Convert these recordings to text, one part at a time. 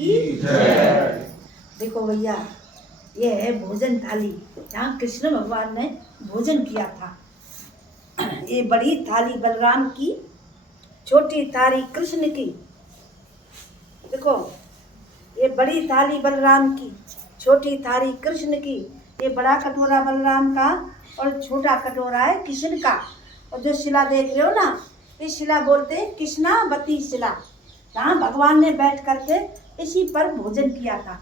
की जय। देखो भैया, ये है भोजन थाली, जहाँ कृष्ण भगवान ने भोजन किया था। ये बड़ी थाली बलराम की, छोटी थाली कृष्ण की। देखो, ये बड़ी थाली बलराम की, छोटी थाली कृष्ण की। ये बड़ा कटोरा बलराम का और छोटा कटोरा है कृष्ण का। और जो शिला देख रहे हो ना, इस शिला बोलते हैं कृष्णावती शिला, जहाँ भगवान ने बैठ करके इसी पर भोजन किया था।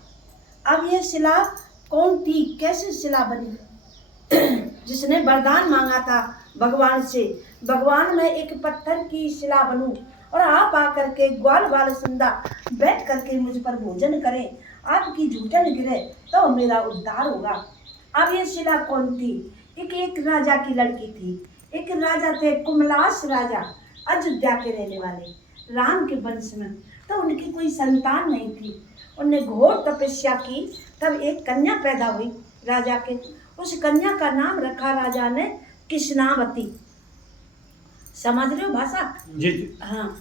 अब ये शिला कौन थी, कैसे शिला बनी? जिसने वरदान मांगा था भगवान से, भगवान मैं एक पत्थर की शिला बनूं और आप आकर के ग्वाल बाल संदा बैठ करके मुझ पर भोजन करें, आपकी झूठन गिरे तो मेरा उद्धार होगा। अब ये शिला कौन थी? एक राजा की लड़की थी। एक राजा थे कुमलास राजा, अयोध्या के रहने वाले, राम के वंश में। तो उनकी कोई संतान नहीं थी। उन्हें घोर तपस्या की, तब एक कन्या पैदा हुई राजा के। उस कन्या का नाम रखा राजा ने कृष्णावती। समझ रहे हो भाषा? जी। हाँ।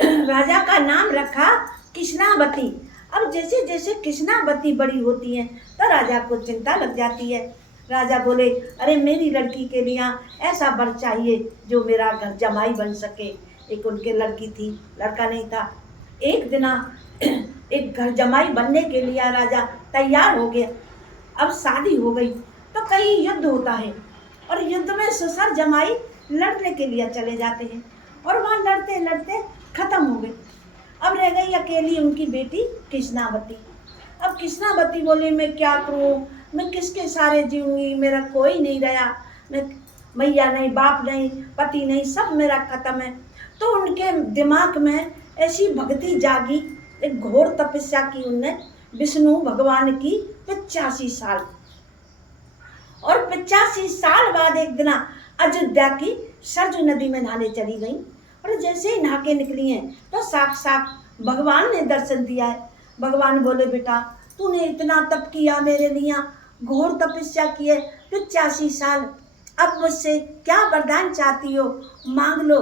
राजा का नाम रखा कृष्णावती। अब जैसे जैसे कृष्णावती बड़ी होती है तो राजा को चिंता लग जाती है। राजा बोले, अरे मेरी लड़की के लिए ऐसा वर चाहिए जो मेरा घर जमाई बन सके। एक उनके लड़की थी, लड़का नहीं था। एक दिन एक घर जमाई बनने के लिए राजा तैयार हो गया। अब शादी हो गई तो कहीं युद्ध होता है, और युद्ध में ससुर जमाई लड़ने के लिए चले जाते हैं, और वहाँ लड़ते लड़ते खत्म हो गए। अब रह गई अकेली उनकी बेटी कृष्णावती। अब कृष्णावती बोली, मैं क्या करूं, मैं किसके सारे जीऊंगी, मेरा कोई नहीं रहा, मैं मैया नहीं, बाप नहीं, पति नहीं, सब मेरा खत्म है। तो उनके दिमाग में ऐसी भक्ति जागी, एक घोर तपस्या की उनने विष्णु भगवान की 85 साल। और 85 साल बाद एक दिन अयोध्या की सरजू नदी में नहाने चली गई, और जैसे ही नहा के निकली हैं तो साक्षात भगवान ने दर्शन दिया है। भगवान बोले, बेटा तूने इतना तप किया मेरे लिए, घोर तपस्या की है 85 साल, अब मुझसे क्या वरदान चाहती हो, मांग लो।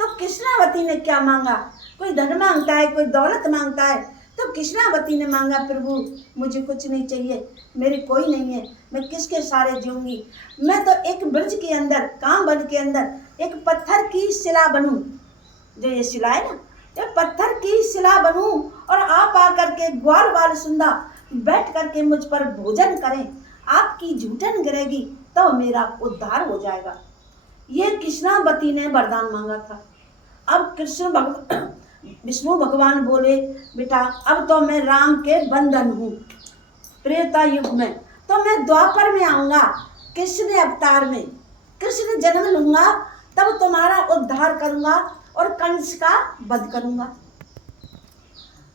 तो कृष्णावती ने क्या मांगा? कोई धन मांगता है, कोई दौलत मांगता है, तो कृष्णावती ने मांगा, प्रभु मुझे कुछ नहीं चाहिए, मेरे कोई नहीं है, मैं किसके सारे जीऊंगी, मैं तो एक ब्रज के अंदर, कामवन के अंदर एक पत्थर की शिला बनूं। जो ये शिला है ना, ये पत्थर की शिला बनूं, और आप आकर के ग्वाल बाल सुंदा बैठ करके मुझ पर भोजन करें, आपकी झूठन गिरेगी तो मेरा उद्धार हो जाएगा। ये कृष्णावती ने वरदान मांगा था। अब विष्णु भगवान बोले, बेटा अब तो मैं राम के बंधन हूँ, त्रेता युग में तो मैं द्वापर में आऊंगा, कृष्ण अवतार में कृष्ण जन्म लूंगा, तब तुम्हारा उद्धार करूंगा और कंस का वध करूंगा।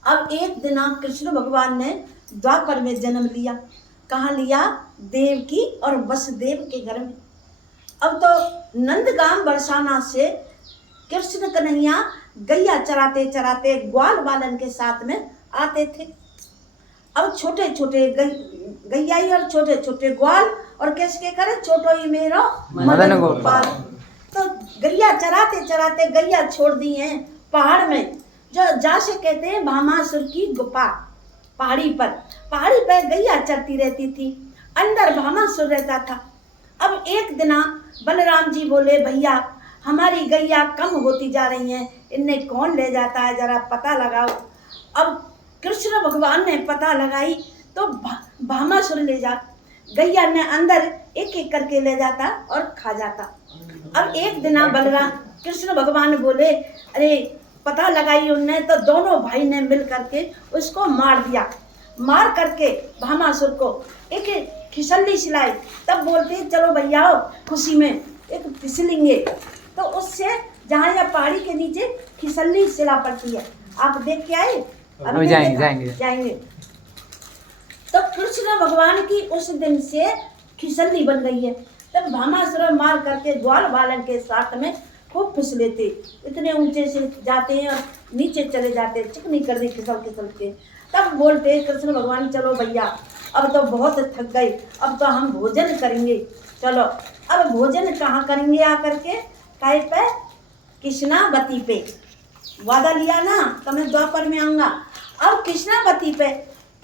अब एक दिन कृष्ण भगवान ने द्वापर में जन्म लिया। कहाँ लिया? देवकी और वसुदेव के घर में। अब तो नंदगाम बरसाना से कृष्ण कन्हैया गैया चराते चराते ग्वाल बालन के साथ में आते थे। अब छोटे छोटे गैयाई और छोटे छोटे ग्वाल, और किसके करे? छोटो ही मेरो मदन गोपाल। तो गैया चराते चराते गैया छोड़ दी हैं पहाड़ में, जो जैसे कहते हैं भामासुर की गुफा। पहाड़ी पर गैया चरती रहती थी, अंदर भामासुर रहता था। अब एक दिन बलराम जी बोले, भैया हमारी गैया कम होती जा रही हैं, इन्हें कौन ले जाता है, जरा पता लगाओ। अब कृष्ण भगवान ने पता लगाई तो भामासुर ले जा, गैया ने अंदर एक एक करके ले जाता और खा जाता। अब एक दिन बलराम कृष्ण भगवान बोले, अरे पता लगाई उनने, तो दोनों भाई ने मिल करके उसको मार दिया। मार करके भामासुर को एक खिसल्ली सिलाई। तब बोलते चलो भैया खुशी में एक फिसलेंगे, तो उससे जहाँ या पहाड़ी के नीचे खिसल्ली शिला पड़ती है, आप देख के आए? जाएंगे। तो कृष्ण भगवान की उस दिन से खिसल्ली बन गई है। तब भामासुर मार करके ग्वाल बालन के साथ में खूब फिसले थे, इतने ऊंचे से जाते हैं और नीचे चले जाते, चिकनी कर दी खिसल खिसल के। तब बोलते कृष्ण भगवान, चलो भैया अब तो बहुत थक गए, अब तो हम भोजन करेंगे, चलो। अब भोजन कहाँ करेंगे आकर के? काय पे? कृष्णावती पे। वादा लिया ना तो मैं द्वापर में आऊंगा, अब कृष्णावती पे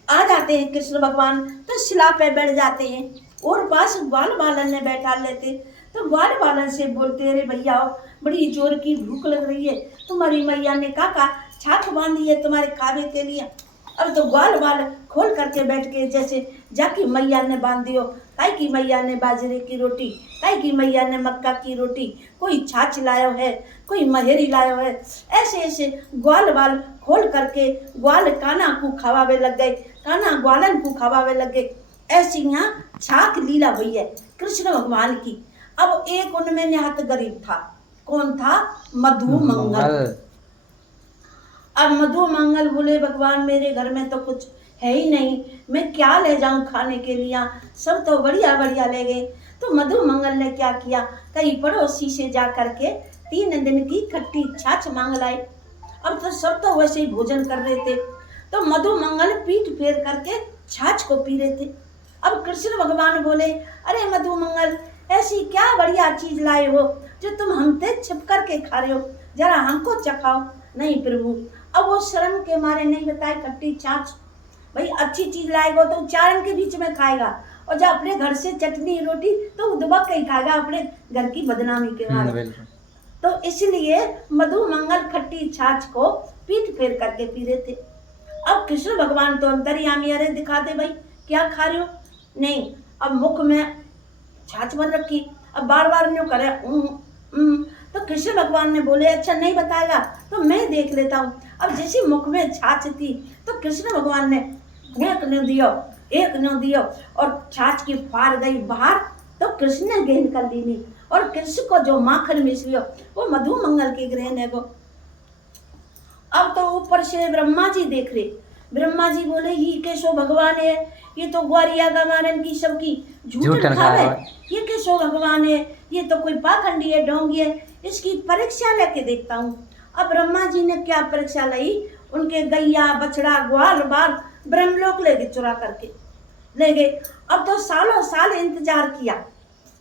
आ जाते हैं कृष्ण भगवान, तो शिला पे बैठ जाते हैं और पास ग्वाल बालन ने बैठा लेते। तो ग्वाल बालन से बोलते, अरे भैया बड़ी जोर की भूख लग रही है, तुम्हारी मैया ने काका छाछ बांधी है तुम्हारे खाने के लिए। अब तो ग्वाल बाल खोल करके बैठ के जैसे जाकी मैया ने बांध दियो, काई की मैया ने बाजरे की रोटी, काई की मैया ने मक्का की रोटी, कोई छाछ लायो है, कोई महेरी लायो है। ऐसे ऐसे ग्वाल बाल खोल करके ग्वाल काना को खवावे लग गए, काना ग्वालन को खवावे लग गए। ऐसी यहाँ छाक लीला हुई है कृष्ण भगवान की। अब एक उनमें निहत गरीब था, कौन था? मधु मंगल। अब मधु मंगल बोले, भगवान मेरे घर में तो कुछ है ही नहीं, मैं क्या ले जाऊं खाने के लिए, सब तो बढ़िया बढ़िया ले गए। तो मधु मंगल ने क्या किया, कहीं पड़ोसी से जा करके 3 दिन की खट्टी छाछ मांग लाई। अब तो सब तो वैसे ही भोजन कर रहे थे, तो मधु मंगल पीठ फेर करके छाछ को पी रहे थे। अब कृष्ण भगवान बोले, अरे मधु मंगल ऐसी क्या बढ़िया चीज लाए हो जो तुम हमसे छिप करके खा रहे हो, जरा हमको चखाओ। नहीं प्रभु, अब वो शर्म के मारे नहीं बताए खट्टी छाछ। भाई अच्छी चीज लाएगा तो चारण के बीच में खाएगा, और जब अपने घर से चटनी रोटी तो उदबक के ही खाएगा अपने घर की बदनामी के मारे। तो इसलिए मधु मंगल खट्टी छाछ को पीठ फेर करके पी रहे थे। अब कृष्ण भगवान तो अंतर्यामी, अरे दिखा दे भाई क्या खा रहे हो। नहीं, अब मुख में छाछ बन रखी, अब बार बार न्यू करे तो कृष्ण भगवान ने बोले, अच्छा नहीं बताएगा तो मैं देख लेता हूँ। अब जैसे मुख में छाछ थी तो कृष्ण भगवान ने एक न्यू दियो और छाछ की फाड़ गई बाहर। तो कृष्ण ने गेंद कर ली नहीं, और कृष्ण को जो माखन मिश्रियो वो मधु मंगल की ग्रहण है वो। अब तो ऊपर से ब्रह्मा जी देख रहे, ब्रह्मा जी बोले, ही कैसो भगवान है, ये तो ग्वारिया गवारन की सबकी झूठन खावे, ये कैसो भगवान है, ये तो कोई पाखंडी है, ढोंगी है, इसकी परीक्षा लेके देखता हूँ। अब ब्रह्मा जी ने क्या परीक्षा ली, उनके गैया बछड़ा ग्वाल बाल ब्रह्मलोक ले गए, चुरा करके ले गए। अब तो सालों साल इंतजार किया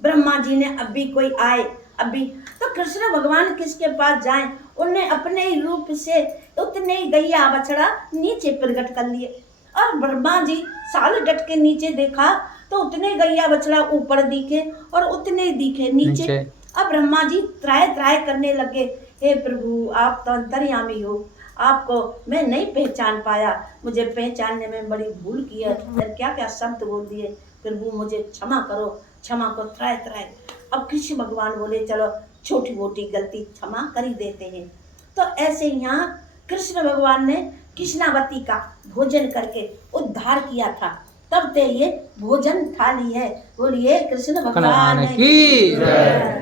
ब्रह्मा जी ने, अब भी कोई आए, अब भी। तो कृष्ण भगवान किसके पास जाएं, उन्हें अपने ही रूप से उतने ही गैया बछड़ा नीचे प्रकट कर लिए। और ब्रह्मा जी साल डट के नीचे देखा तो उतने गैया बछड़ा ऊपर दिखे और उतने दिखे नीचे। अब ब्रह्मा जी त्राय करने लगे, हे प्रभु आप तो अंतर्यामी हो, आपको मैं नहीं पहचान पाया, मुझे पहचानने में बड़ी भूल की है, क्या क्या शब्द बोल दिए, प्रभु मुझे क्षमा करो, क्षमा को त्राय। अब कृष्ण भगवान बोले, चलो छोटी मोटी गलती क्षमा कर ही देते हैं। तो ऐसे यहाँ कृष्ण भगवान ने कृष्णावती का भोजन करके उद्धार किया था, तब ते ये भोजन थाली है। बोलिए कृष्ण भगवान की जय।